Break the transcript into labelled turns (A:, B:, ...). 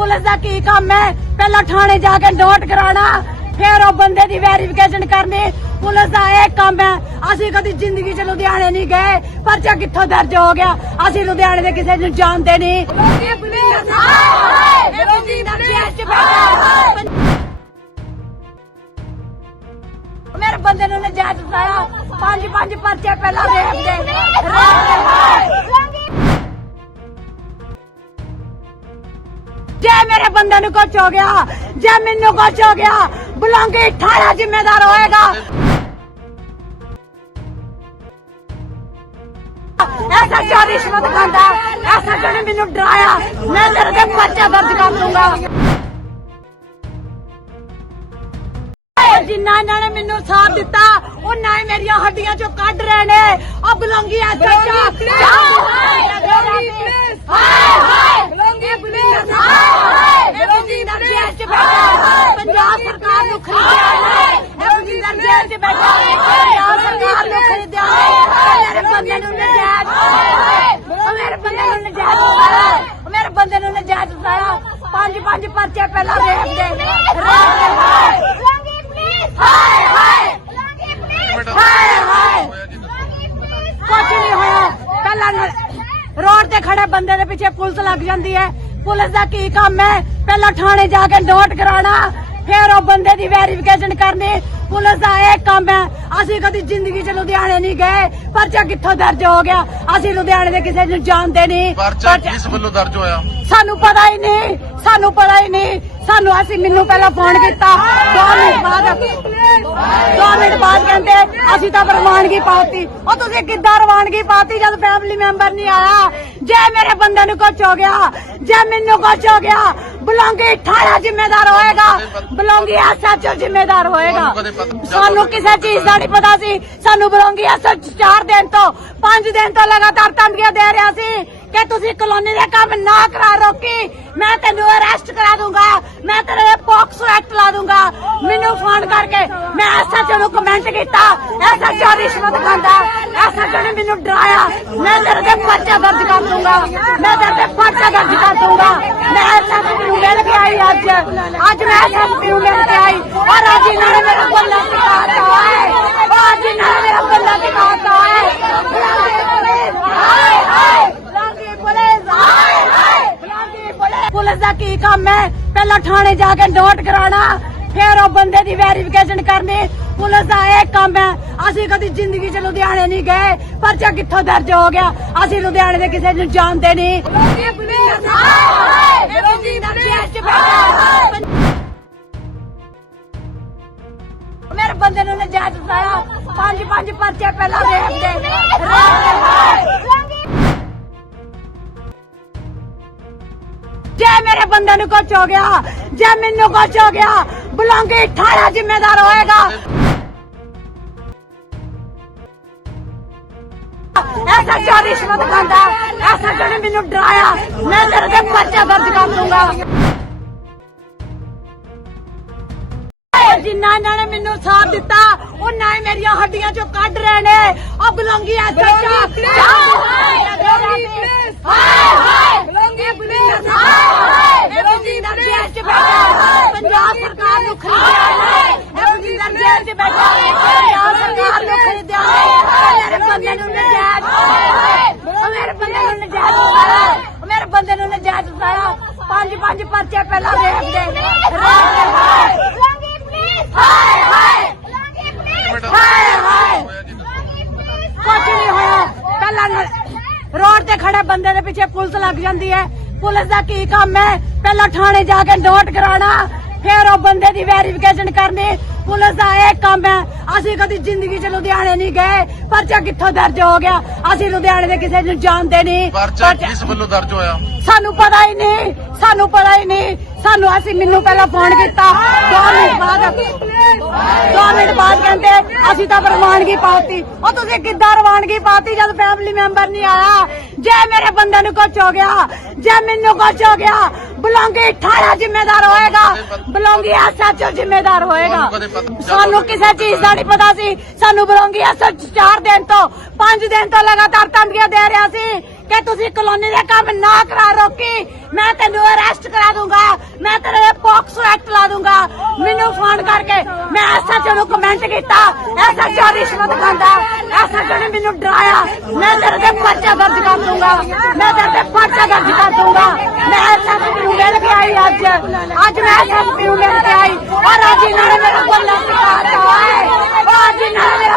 A: Police ਦਾ ਕੀ ਕੰਮ ਹੈ? ਪਹਿਲਾਂ ਥਾਣੇ ਜਾ ਕੇ ਨੋਟ ਕਰਾਉਣਾ ਫਿਰ ਉਹ ਬੰਦੇ ਦੀ ਵੈਰੀਫਿਕੇਸ਼ਨ ਕਰਨੀ। ਪੁਲਿਸ ਦਾ ਇਹ ਕੰਮ ਹੈ ਅਸੀਂ ਕਦੀ ਜ਼ਿੰਦਗੀ 'ਚ ਲੁਧਿਆਣੇ ਨਹੀਂ ਗਏ। ਪਰਚਾ ਕਿੱਥੋਂ ਦਰਜ ਹੋ ਗਿਆ? ਅਸੀਂ ਲੁਧਿਆਣੇ ਦੇ ਕਿਸੇ ਨੂੰ ਜਾਣਦੇ ਨਹੀਂ। ਮੇਰੇ ਬੰਦੇ ਨੂੰ ਨਜਾਇਜ਼ ਫਸਾਇਆ ਪੰਜ ਪੰਜ ਪਰਚੇ ਪਹਿਲਾਂ ਰੇਪ ਦੇ ਬੰਦੇ ਨੂੰ ਕੁਝ ਹੋ ਗਿਆ ਜੇ ਮੈਨੂੰ ਕੁਝ ਹੋ ਗਿਆ ਬੁਲਾਂਗੇ ਠਾਣਾ ਜ਼ਿੰਮੇਦਾਰ ਹੋਏਗਾ। ਐਸਾ ਜੋ ਰਿਸ਼ਵਤ ਖਾਂਦਾ ਐਸਾ ਨੇ ਮੈਨੂੰ ਡਰਾਇਆ ਮੈਂ ਤੇਰੇ ਤੇ ਪਰਚਾ ਦਰਜ ਕਰ ਦੂੰਗਾ ਜਿੰਨਾ ਇਹਨਾਂ ਨੇ ਮੈਨੂੰ ਸਾਥ ਦਿੱਤਾ ਉਹ ਨਾ ਹੀ ਮੇਰੀਆਂ ਹੱਡੀਆਂ ਚੋਂ ਕੱਢ ਰਹੇ ਨੇ। ਉਹ ਬਲੰਗੀ ਐ ਸੱਚਾ ਹਾਏ ਹਾਏ। ਬਲੰਗੀ ਪੁਲਿਸ ਹਾਏ ਬਲੰਗੀਦਾਰ ਜੇਲ੍ਹ ਚ ਬੈਠਾ ਪੰਜਾਬ ਸਰਕਾਰ ਨੂੰ ਖਰੀਦਿਆ ਹੈ ਬਲੰਗੀਦਾਰ ਜੇਲ੍ਹ ਚ ਬੈਠਾ ਪੰਜਾਬ ਸਰਕਾਰ ਨੂੰ ਖਰੀਦਿਆ ਹੈ ਮੇਰੇ ਬੰਦੇ ਨੂੰ ਨਜਾਇਜ਼ ਉਹ ਮੇਰੇ ਬੰਦੇ ਨੂੰ ਨਜਾਇਜ਼ ਉਹ ਮੇਰੇ ਬੰਦੇ ਨੂੰ ਨਜਾਇਜ਼ ਫਸਾਇਆ ਪੰਜ ਪੰਜ ਪਰਚੇ ਪਹਿਲਾਂ ਰੇਪ ਦੇ ਰੇਪ ਦੇ ਹਾਏ ਤੇ ਖੜੇ ਬੰਦੇ ਦੇ ਪਿੱਛੇ ਪੁਲਿਸ ਲੱਗ ਜਾਂਦੀ ਹੈ। ਪੁਲਿਸ ਦਾ ਕੀ ਕੰਮ ਹੈ? ਪਹਿਲਾਂ ਥਾਣੇ ਜਾ ਕੇ ਨੋਟ ਕਰਾਉਣਾ ਫਿਰ ਉਹ ਬੰਦੇ ਦੀ ਵੈਰੀਫਿਕੇਸ਼ਨ ਕਰਨੀ। ਪੁਲਿਸ ਦਾ ਇਹ ਕੰਮ ਹੈ ਅਸੀਂ ਕਦੀ ਜ਼ਿੰਦਗੀ 'ਚ ਲੁਧਿਆਣੇ ਨਹੀਂ ਗਏ। ਪਰਚਾ ਕਿੱਥੋਂ ਦਰਜ ਹੋ ਗਿਆ? ਅਸੀਂ ਲੁਧਿਆਣੇ ਦੇ ਕਿਸੇ ਨੂੰ ਜਾਣਦੇ ਨਹੀਂ।
B: ਪਰਚਾ ਕਿਸ ਵੱਲੋਂ ਦਰਜ ਹੋਇਆ?
A: ਸਾਨੂੰ ਪਤਾ ਹੀ ਨਹੀਂ ਸਾਨੂੰ ਪਤਾ ਹੀ ਨਹੀਂ ਸਾਨੂੰ ਅਸੀਂ ਮੈਨੂੰ ਪਹਿਲਾਂ ਫੋਨ ਕੀਤਾ। 2 ਮਿੰਟ ਬਾਅਦ 2 ਮਿੰਟ ਬਾਅਦ ਕਹਿੰਦੇ ਅਸੀਂ ਤਾਂ ਪ੍ਰਵਾਨਗੀ ਪਾਤੀ। ਉਹ ਤੁਸੀਂ ਕਿੱਦਾਂ ਰਵਾਨਗੀ ਪਾਤੀ ਜਦ ਫੈਮਿਲੀ ਮੈਂਬਰ ਨਹੀਂ ਆਇਆ? ਜੇ ਮੇਰੇ ਬੰਦੇ ਨੂੰ ਕੁਝ ਹੋ ਗਿਆ ਜੇ ਮੈਨੂੰ ਕੁਝ ਹੋ ਗਿਆ ਬਲੌਂਗੀ ਠਾਣਾ ਜ਼ਿੰਮੇਦਾਰ ਹੋਏਗਾ। ਬਲੌਂਗੀ ਐਸਐਚਓ ਜ਼ਿੰਮੇਦਾਰ ਹੋਏਗਾ। ਸਾਨੂੰ ਕਿਸੇ ਚੀਜ਼ ਦਾ ਨਹੀਂ ਪਤਾ ਸੀ। ਸਾਨੂੰ ਬਲੌਂਗੀ ਐਸਐਚ 4 ਦਿਨ ਤੋਂ 5 ਦਿਨ ਤੋਂ ਲਗਾਤਾਰ ਧਮਕੀਆਂ ਦੇ ਰਿਹਾ ਸੀ ਕਿ ਤੁਸੀਂ ਕਲੋਨੀ ਦੇ ਕੰਮ ਨਾ ਕਰਾ ਰੋਕੀ ਮੈਂ ਤੈਨੂੰ ਅਰੈਸਟ ਕਰਾ ਦੂੰਗਾ, ਮੈਂ ਤੇਰੇ ਪੋਕਸੋ ਐਕਟ ਲਾ ਦੂੰਗਾ। ਮੈਨੂੰ ਫੋਨ ਕਰਕੇ ਮੈਂ ਐਸਐਚਓ ਨੂੰ ਕਮੈਂਟ ਕੀਤਾ ਐਸਐਚਓ ਰਿਸ਼ਵਤ ਖਾਂਦਾ ਐਸਐਚਓ ਨੇ ਮੈਨੂੰ ਡਰਾਇਆ। ਮੈਂ ਤੇਰੇ ਤੇ ਪਰਚਾ ਦਰਜ ਕਰ ਦੂੰਗਾ, ਮੈਂ ਤੇਰੇ ਤੇ ਪਰਚਾ ਦਰਜ ਕਰ ਦੂੰਗਾ। ਮੈਂ ਐਸਐਚਓ ਨੂੰ ਮਿਲ ਕੇ ਆਈ ਅੱਜ। ਅੱਜ ਮੈਂ ਐਸਐਚਓ ਨੂੰ ਮਿਲ ਕੇ ਆਈ। ਔਰ ਅੱਜ ਇਹਨਾਂ ਨੇ ਮੇਰਾ ਬੱਲਾ ਟਿਕਾਤਾ ਹੈ ਔਰ ਅੱਜ ਇਹਨਾਂ ਨੇ ਮੇਰਾ ਬੱਲਾ ਟਿਕਾਤਾ ਹੈ ਹਾਏ ਹਾਏ ਬਲਾਂਗੀ ਪੁਲਿਸ ਹਾਏ ਹਾਏ ਬਲਾਂਗੀ ਪੁਲਿਸ ਦਾ ਕੀ ਕੰਮ ਹੈ? ਪਹਿਲਾਂ ਥਾਣੇ ਜਾ ਕੇ ਨੋਟ ਕਰਾਉਣਾ, ਫਿਰ ਉਹ ਬੰਦੇ ਦੀ ਵੈਰੀਫਿਕੇਸ਼ਨ ਕਰਨੀ। ਪੁਲਿਸ ਦਾ ਇਹ ਕੰਮ ਹੈ, ਅਸੀਂ ਕਦੀ ਜ਼ਿੰਦਗੀ 'ਚ ਲੁਧਿਆਣੇ ਨਹੀਂ ਗਏ। ਪਰਚਾ ਕਿੱਥੋਂ ਦਰਜ ਹੋ ਗਿਆ? ਅਸੀਂ ਲੁਧਿਆਣੇ ਦੇ ਕਿਸੇ ਨੂੰ ਜਾਣਦੇ ਨਹੀਂ। ਮੇਰੇ ਬੰਦੇ ਨੂੰ ਨਜਾਇਜ਼ ਫਸਾਇਆ ਪੰਜ ਪੰਜ ਪਰਚੇ ਪਹਿਲਾਂ ਰੇਪ ਦੇ ਜੇ ਮੇਰੇ ਬੰਦੇ ਨੂੰ ਕੁਝ ਹੋ ਗਿਆ, ਜੇ ਮੈਨੂੰ ਕੁਝ ਹੋ ਗਿਆ, ਬਲੌਂਗੀ ਠਾਣਾ ਜ਼ਿੰਮੇਦਾਰ ਹੋਏਗਾ। ਐਸਾ ਜੋ ਰਿਸ਼ਵਤ ਖਾਂਦਾ, ਐਸਾ ਜੋ ਨੇ ਮੈਨੂੰ ਡਰਾਇਆ, ਮੈਂ ਤੇਰੇ ਤੇ ਪਰਚਾ ਦਰਜ ਕਰ ਦੂੰਗਾ। ਜਿੰਨਾ ਇਹਨਾਂ ਨੇ ਮੈਨੂੰ ਸਾਥ ਦਿੱਤਾ ਉਹ ਮੇਰੀਆਂ ਹੱਡੀਆਂ ਚੋਂ ਕੱਢ ਰਹੇ ਨੇ। ਉਹ ਬਲੰਗੀ ਐ ਸੱਚਾ ਹਾਏ ਹਾਏ ਬਲੰਗੀ ਪੁਲਿਸ ਹਾਏ ਬਲੰਗੀਦਾਰ ਜੇਲ੍ਹ 'ਚ ਬੈਠਾ ਪੰਜਾਬ ਸਰਕਾਰ ਨੂੰ ਖਰੀਦਿਆ ਹੈ। ਬਲੰਗੀਦਾਰ ਜੇਲ੍ਹ 'ਚ ਬੈਠਾ ਪੰਜਾਬ ਸਰਕਾਰ ਨੂੰ ਖਰੀਦਿਆ ਹੈ। ਮੇਰੇ ਬੰਦੇ ਨੂੰ ਨਜਾਇਜ਼ ਉਹ ਮੇਰੇ ਬੰਦੇ ਨੂੰ ਨਜਾਇਜ਼ ਫਸਾਇਆ ਉਹ ਮੇਰੇ ਬੰਦੇ ਨੂੰ ਨਜਾਇਜ਼ ਫਸਾਇਆ ਪੰਜ ਪੰਜ ਪਰਚੇ ਪਹਿਲਾਂ ਰੇਪ ਦੇ ਰੇਪ ਦੇ ਹਾਏ ਹਾਏ। ਹਾਏ ਹਾਏ ਹਾਏ ਕੁਛ ਨਹੀਂ ਹੋਇਆ ਪਹਿਲਾਂ ਨ- ਖੜੇ ਬੰਦੇ ਦੇ ਪਿੱਛੇ ਪੁਲਿਸ ਲੱਗ ਜਾਂਦੀ ਹੈ। ਪੁਲਿਸ ਦਾ ਕੀ ਕੰਮ ਹੈ? ਪਹਿਲਾਂ ਥਾਣੇ ਜਾ ਕੇ ਨੋਟ ਕਰਾਉਣਾ ਫਿਰ ਉਹ ਬੰਦੇ ਦੀ ਵੈਰੀਫਿਕੇਸ਼ਨ ਕਰਨੀ। ਪੁਲਿਸ ਦਾ ਇਹ ਕੰਮ ਹੈ ਅਸੀਂ ਕਦੀ ਜ਼ਿੰਦਗੀ 'ਚ ਲੁਧਿਆਣੇ ਨਹੀਂ ਗਏ। ਪਰਚਾ ਕਿੱਥੋਂ ਦਰਜ ਹੋ ਗਿਆ? ਅਸੀਂ ਲੁਧਿਆਣੇ ਦੇ ਕਿਸੇ ਨੂੰ ਜਾਣਦੇ ਨਹੀਂ।
B: ਪਰਚਾ- ਕਿਸ ਵੱਲੋਂ ਦਰਜ ਹੋਇਆ?
A: ਸਾਨੂੰ ਪਤਾ ਹੀ ਨਹੀਂ ਸਾਨੂੰ ਪਤਾ ਹੀ ਨਹੀਂ ਸਾਨੂੰ ਅਸੀਂ ਮੈਨੂੰ ਪਹਿਲਾਂ ਫੋਨ ਕੀਤਾ। 2 ਮਿੰਟ ਬਾਅਦ 2 ਮਿੰਟ ਬਾਅਦ ਕਹਿੰਦੇ ਅਸੀਂ ਤਾਂ ਪ੍ਰਵਾਨਗੀ ਪਾਤੀ। ਉਹ ਤੁਸੀਂ ਕਿੱਦਾਂ ਰਵਾਨਗੀ ਪਾਤੀ ਜਦ ਫੈਮਿਲੀ ਮੈਂਬਰ ਨਹੀਂ ਆਇਆ? ਜੇ ਮੇਰੇ ਬੰਦੇ ਨੂੰ ਕੁਝ ਹੋ ਗਿਆ ਜੇ ਮੈਨੂੰ ਕੁਝ ਹੋ ਗਿਆ ਬਲੌਂਗੀ ਠਾਣਾ ਜ਼ਿੰਮੇਦਾਰ ਹੋਏਗਾ। ਬਲੌਂਗੀ ਐਸਐਚਓ ਜ਼ਿੰਮੇਦਾਰ ਹੋਏਗਾ। ਸਾਨੂੰ ਕਿਸੇ ਚੀਜ਼ ਦਾ ਨਹੀਂ ਪਤਾ ਸੀ। ਸਾਨੂੰ ਬਲੌਂਗੀ ਐਸਐਚ 4 ਦਿਨ ਤੋਂ 5 ਦਿਨ ਤੋਂ ਲਗਾਤਾਰ ਧਮਕੀਆਂ ਦੇ ਰਿਹਾ ਸੀ। ਕਿ ਤੁਸੀਂ ਕਲੋਨੀ ਦਾ ਕੰਮ ਨਾ ਕਰਾ ਰੋਕੀ। ਮੈਂ ਤੈਨੂੰ ਅਰੈਸਟ ਕਰਾ ਦੂੰਗਾ। ਮੈਂ ਤੇਰੇ ਪੋਕਸੋ ਐਕਟ ਲਾ ਦੂੰਗਾ। ਮੈਨੂੰ ਫੋਨ ਕਰਕੇ ਮੈਂ ਐਸਐਚਓ ਨੂੰ ਕਮੈਂਟ ਕੀਤਾ। ਐਸਐਚਓ ਰਿਸ਼ਵਤ ਖਾਂਦਾ ਐਸਐਚਓ ਨੇ ਮੈਨੂੰ ਡਰਾਇਆ। ਮੈਂ ਤੇਰੇ ਤੇ ਪਰਚਾ ਦਰਜ ਕਰ ਦੂੰਗਾ। ਮੈਂ ਤੇਰੇ ਤੇ ਪਰਚਾ ਦਰਜ ਕਰ ਦੂੰਗਾ। ਮੈਂ ਐਸਐਚਓ ਨੂੰ ਮਿਲ ਕੇ ਆਈ ਅੱਜ। ਅੱਜ ਮੈਂ ਐਸਐਚਓ ਨੂੰ ਮਿਲ ਕੇ ਆਈ। ਔਰ ਅੱਜ ਇਹਨਾਂ ਨੇ ਮੇਰਾ ਕੋਲ ਲੱਗ ਆਇਆ ਹੈ ਅੱਜ ਇਹਨਾਂ ਨੇ